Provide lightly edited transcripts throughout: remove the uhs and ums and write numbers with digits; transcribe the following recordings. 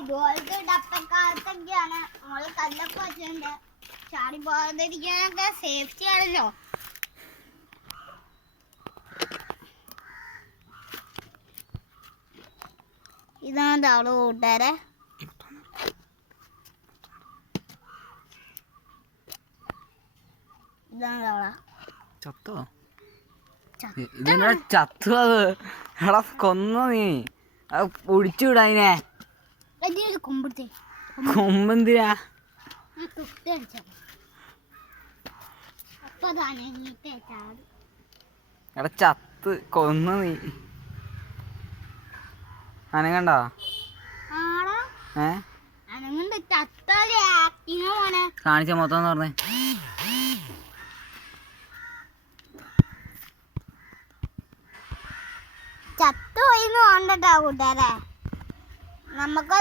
ഇതുപോലത്തെ ഡപ്പക്കാലത്തൊക്കെയാണ് നമ്മള് കല്ലൊക്കെ വെച്ചിട്ടുണ്ട്. ചാടി പോകാതിരിക്കാനൊക്കെ സേഫ്റ്റി ആണല്ലോ. ഇതാണ് തവള കൂട്ടുകാരെ. ഇതാണ് തവള. ചത്തോ? ഇതിനെ ചത്തു. അത് എടാ കൊന്നോ നീ? അത് ഒടിച്ചു വിടാ അതിനെ. കൊമ്പെന്തിരാ? എടാ ചത്ത് കൊന്നു നീ. അനങ്ങണ്ടോ? കാണിച്ച മൊത്തം പറഞ്ഞേ. ചത്തുപോയിന്ന് വേണ്ടട്ടാ കൂട്ടുകാരെ. നമുക്ക്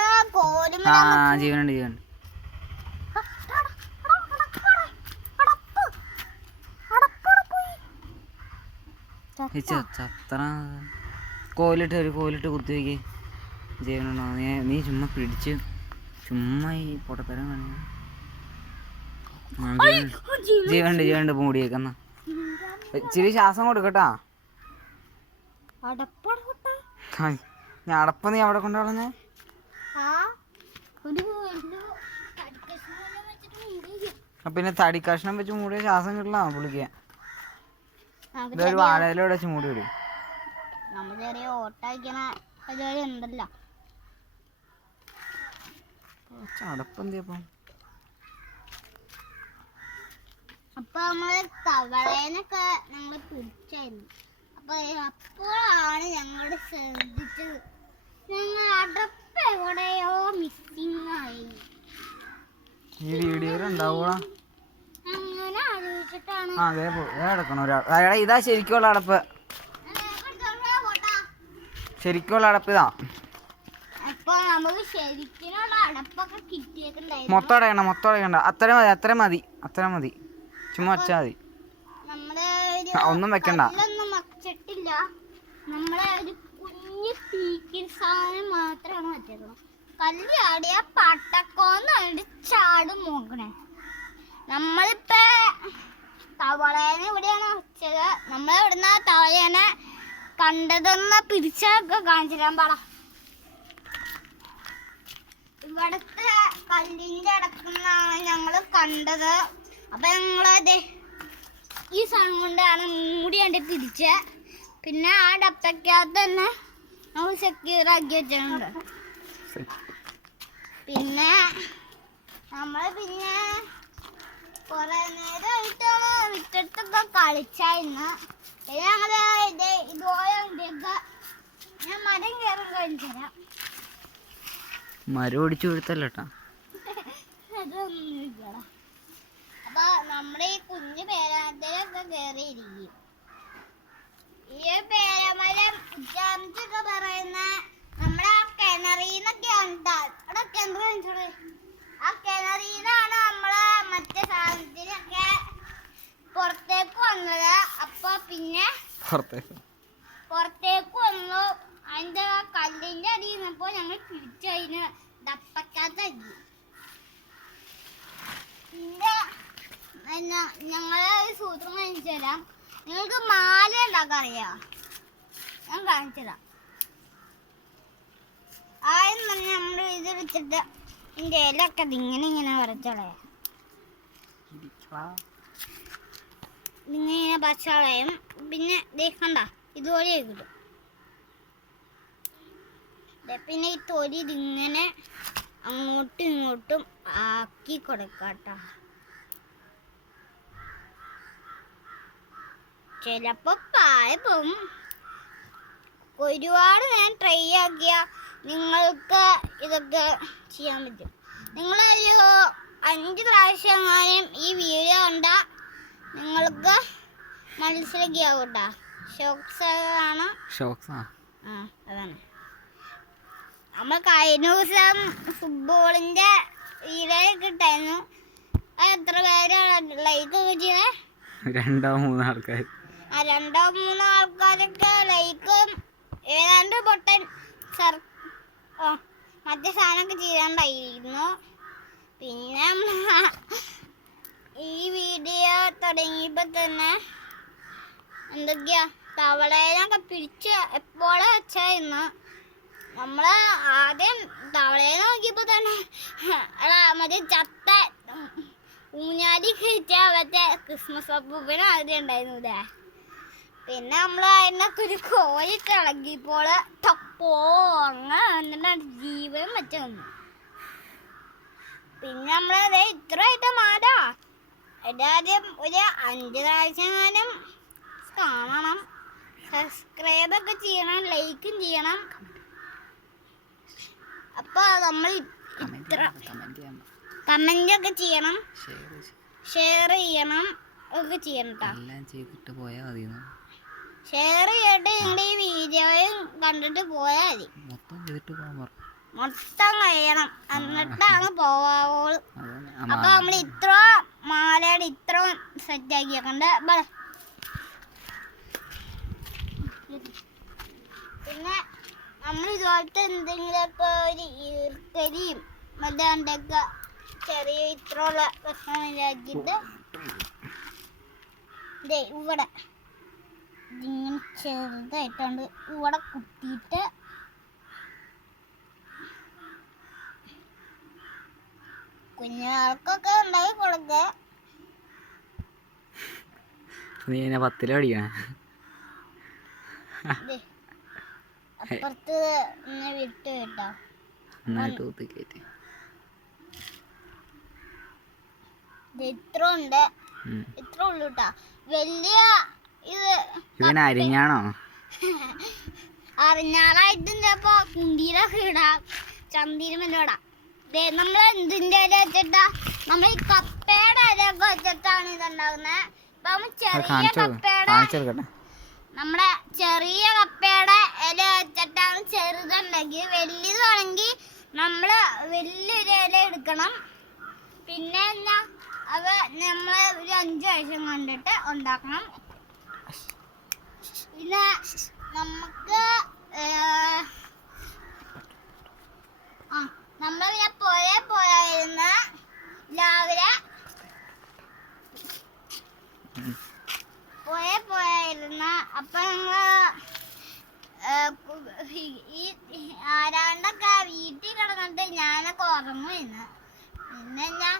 ജീവനുണ്ട് ജീവനുണ്ട്. ചത്ര കോലിട്ട് കുത്തി വയ്ക്ക്. ജീവനുണ്ടോ? നീ ചുമ്മാ പിടിച്ച് ചുമ്മാ ഈ പൊട്ടത്തരം കാണുക. ജീവനുണ്ട് മൂടിയേക്കുന്ന. ഇച്ചിരി ശ്വാസം കൊടുക്കട്ടാ. ഞാൻ അടപ്പ് നീ അവിടെ കൊണ്ടുവന്നേ. പിന്നെ തടി കഷ്ണം വെച്ച് മൂടിയ ശ്വാസം കിട്ടില്ല പുള്ളിക്ക്. ഇതൊരു വാഴയിലൂടെ വെച്ച് മൂടി വിടും. അടപ്പെന്തിയപ്പം? അപ്പൊ നമ്മള് തവളേനൊക്കെ ഞങ്ങള് പിടിച്ചായിരുന്നു. അപ്പോഴാണ് ഞങ്ങൾ ശ്രദ്ധിച്ചത് ഞങ്ങൾ അടപ്പ് എവിടെയോ മിസ്സിംഗ് ആയി. ഈ വീഡിയോയിൽ ഉണ്ടാവൂടാ. അങ്ങനെ ആലോചിച്ചിട്ടാണ്. ഇതാ ശരിക്കുള്ള അടപ്പ്. ശരിക്കുള്ള അടപ്പ് ഇതാ. അപ്പൊ നമുക്ക് ശരിക്കുള്ള അടപ്പൊക്കെ കിട്ടിയിട്ടുണ്ടായിരുന്നു. മൊത്തം അടയണ്ട. അത്ര മതി. ചുമ്മാ വെച്ചാ മതി. ഒന്നും വെക്കണ്ട. വെച്ചിട്ടില്ല. നമ്മളെ ഒരു കുഞ്ഞു പീക്കിൻ സാധനം മാത്രമാണ് വെച്ചേക്കണം. കല്ലാടിയ പട്ടക്കോന്ന് അടിച്ചാടും നോക്കണേ. നമ്മളിപ്പോ തവളേനെ ഇവിടെയാണ് വെച്ചത്. നമ്മളിവിടുന്ന് തവളേനെ കണ്ടതെന്ന് പിടിച്ചൊക്കെ കാണിച്ചു തരാൻ പാടാ. ഇവിടുത്തെ കല്ലിന്റെ അടക്കുന്നാണ് ഞങ്ങള് കണ്ടത്. അപ്പൊ ഞങ്ങളത് ഈ സാധനം കൊണ്ടാണ് മൂടിയാണ്ട് തിരിച്ച്. പിന്നെ ആ ഡപ്പയ്ക്കകത്ത് തന്നെ നമ്മൾ സെക്യൂർ ആക്കി വെച്ചിട്ടുണ്ട്. പിന്നെ നമ്മള് കുറെ നേരമായിട്ടാണ് മുറ്റത്തൊക്കെ കളിച്ചായിരുന്നു. പിന്നെ ഞങ്ങള് ഇതുപോലെ ഞാൻ മരം കയറി കാണിച്ചു തരാം. മരം ഒടിച്ചു കൊടുത്തല്ലേട്ടാ. അതൊന്നും. അപ്പൊ നമ്മുടെ ഈ കുഞ്ഞു പേരാമരത്തിലൊക്കെ കയറിയിരിക്കും. ഈ പേരാമരം ജാമിച്ചൊക്കെ പറയുന്ന നമ്മുടെ ആ കിണറീന്നൊക്കെയാണ് അവിടെ കിണർ കാണിച്ചോളൂ. ആ കിണറീന്നാണ് നമ്മളെ മറ്റേ സാധനത്തിനൊക്കെ പുറത്തേക്ക് വന്നത്. അപ്പൊ പിന്നെ പുറത്തേക്ക് വന്നു. അതിന്റെ കല്ലിന്റെ അടിയിൽ നിന്നപ്പോ ഞങ്ങൾ പിടിച്ചതിന് ഡപ്പക്കാത്താക്കി. പിന്നെ ഞങ്ങളെ ഒരു സൂത്രം കാണിച്ചു തരാം. നിങ്ങൾക്ക് മാല ഉണ്ടാക്കാൻ അറിയാം? ഞാൻ കാണിച്ചു തരാം. ആദ്യം തന്നെ നമ്മൾ ഇത് വെച്ചിട്ട് ഇതിന്റെ ഇലൊക്കെ ഇങ്ങനെ വരച്ചോളയാ. ഇങ്ങനെ പച്ചളയും. പിന്നെ കണ്ട ഇതുപോലെ കിട്ടും. പിന്നെ ഈ തൊലി ഇതിങ്ങനെ അങ്ങോട്ടും ഇങ്ങോട്ടും ആക്കി കൊടുക്കാട്ടോ. ചിലപ്പോ പായപ്പം ഒരുപാട് ഞാൻ ട്രൈ ആക്കിയ നിങ്ങൾക്ക് ഇതൊക്കെ ചെയ്യാൻ പറ്റും. നിങ്ങളൊരു 5 പ്രാവശ്യം ഈ വീഡിയോ കണ്ട നിങ്ങൾക്ക് മനസ്സിലാക്കിയാവും കേട്ടോ. ഷോക്സ് അതാണ്. നമ്മൾ കഴിഞ്ഞ ദിവസം ഫുട്ബോളിന്റെ വീഡിയോ ഇട്ടായിരുന്നു. എത്ര പേരാണ് ലൈക്ക് ഒക്കെ ചെയ്തേ? 2-3 ആൾക്കാർ. 2-3 ആൾക്കാരൊക്കെ ലൈക്കും ഏതാണ്ട് പൊട്ടൻ മറ്റേ സാധനമൊക്കെ ചെയ്യാണ്ടായിരുന്നു. പിന്നെ ഈ വീഡിയോ തുടങ്ങിയപ്പോ തന്നെ എന്തൊക്കെയാ തവളേനൊക്കെ പിടിച്ച് എപ്പോഴും വെച്ചായിരുന്നു. നമ്മള് ആദ്യം തവളേനെ നോക്കിയപ്പോ തന്നെ മറ്റേ ചത്ത ഊഞ്ഞാലി കഴിച്ചാ മറ്റേ ക്രിസ്മസ് അപ്പൂപ്പന് ആദ്യം ഉണ്ടായിരുന്നു ഇല്ലേ. പിന്നെ നമ്മള് അതിനൊക്കെ ഒരു കോഴിട്ട് ഇളകിയപ്പോൾ ടപ്പോ അങ്ങനെ എന്നിട്ടാണ് ജീവനും വെച്ച വന്നു. പിന്നെ നമ്മളത് ഇത്രയായിട്ട് മാറാ എല്ലാവരും ഒരു 5 പ്രാവശ്യങ്ങാനും കാണണം, സബ്സ്ക്രൈബൊക്കെ ചെയ്യണം, ലൈക്കും ചെയ്യണം. അപ്പൊ നമ്മൾ ഇത്ര കമന്റ് ഒക്കെ ചെയ്യണം, ഷെയർ ചെയ്യണം ഒക്കെ ചെയ്യണം കേട്ടോ. ഷെയർ ചെയ്തിട്ട് നിങ്ങൾ ഈ വീഡിയോയും കണ്ടിട്ട് പോയാൽ മതി. മൊത്തം കഴിയണം എന്നിട്ടാണ് പോവാവോളൂ. അപ്പൊ നമ്മൾ ഇത്ര മാലയുടെ ഇത്ര സെറ്റാക്കി വെക്കണ്ട. പിന്നെ നമ്മൾ ഇതുപോലത്തെ എന്തെങ്കിലുമൊക്കെ ഒരു ഈർക്കരിയും മറ്റാണ്ടൊക്കെ ചെറിയ ഇത്രയുള്ള പ്രശ്നമില്ലാക്കിയിട്ട് ഇവിടെ ഇങ്ങനെ ചെറുതായിട്ടുണ്ട് ഇവിടെ കുത്തിയിട്ട് കുഞ്ഞുങ്ങൾക്കൊക്കെ ഉണ്ടാക്കി കൊടുക്കുക. പത്തില പഠിക്കണേ അപ്പുറത്ത് വിട്ട് കേട്ടോ. ഇത്ര ഉണ്ട്, ഇത്ര ഉള്ളു കേട്ടാ. വലിയ ഇത് അരിഞ്ഞാണോ അറിഞ്ഞാളായിട്ട് ചിലപ്പോ കുണ്ടീരൊക്കെ ഇടാം, ചന്തീരമെല്ലാം ഇടാം. നമ്മൾ എന്തിന്റെ ഇല വെച്ചിട്ടാ, നമ്മൾ ഈ കപ്പയുടെ ഇലയൊക്കെ വെച്ചിട്ടാണ് ഇതുണ്ടാകുന്നത്. ഇപ്പൊ ചെറിയ കപ്പയുടെ നമ്മുടെ ചെറിയ കപ്പയുടെ ഇല വെച്ചിട്ടാണ് ചെറുതുണ്ടെങ്കിൽ, വലിയതാണെങ്കിൽ നമ്മള് വലിയൊരു ഇല എടുക്കണം. പിന്നെ എന്നാ അത് നമ്മള് ഒരു 5 വർഷം കണ്ടിട്ട് ഉണ്ടാക്കണം. പിന്നെ നമുക്ക് നമ്മൾ പിന്നെ പോയായിരുന്നു രാവിലെ പോയായിരുന്നു. അപ്പൊ ഈ ആരാണ്ടൊക്കെ വീട്ടിൽ കിടന്നിട്ട് ഞാനൊക്കെ ഉറങ്ങുമായിരുന്നു. പിന്നെ ഞാൻ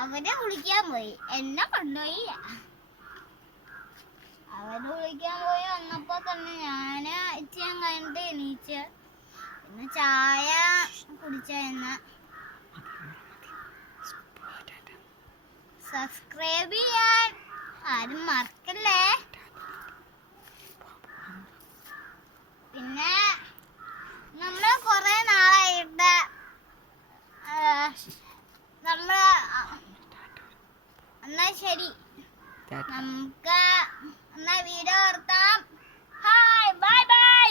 അവരെ വിളിക്കാൻ പോയി, എന്നെ കൊണ്ടുപോയി. അവര് വിളിക്കാൻ പോയി വന്നപ്പോ തന്നെ ഞാന് ഇച്ചിരി കഴിഞ്ഞിട്ട് എണീച്ച് പിന്നെ ചായ കുടിച്ചായിരുന്നു. സബ്സ്ക്രൈബ് ചെയ്യാൻ ആരും മറക്കല്ലേ. പിന്നെ നമ്മള് കൊറേ നാളായിട്ട് നമ്മള് എന്നാ ശരി, നമുക്ക് എന്നാ വീഡിയോ നിർത്താം. Hi bye bye.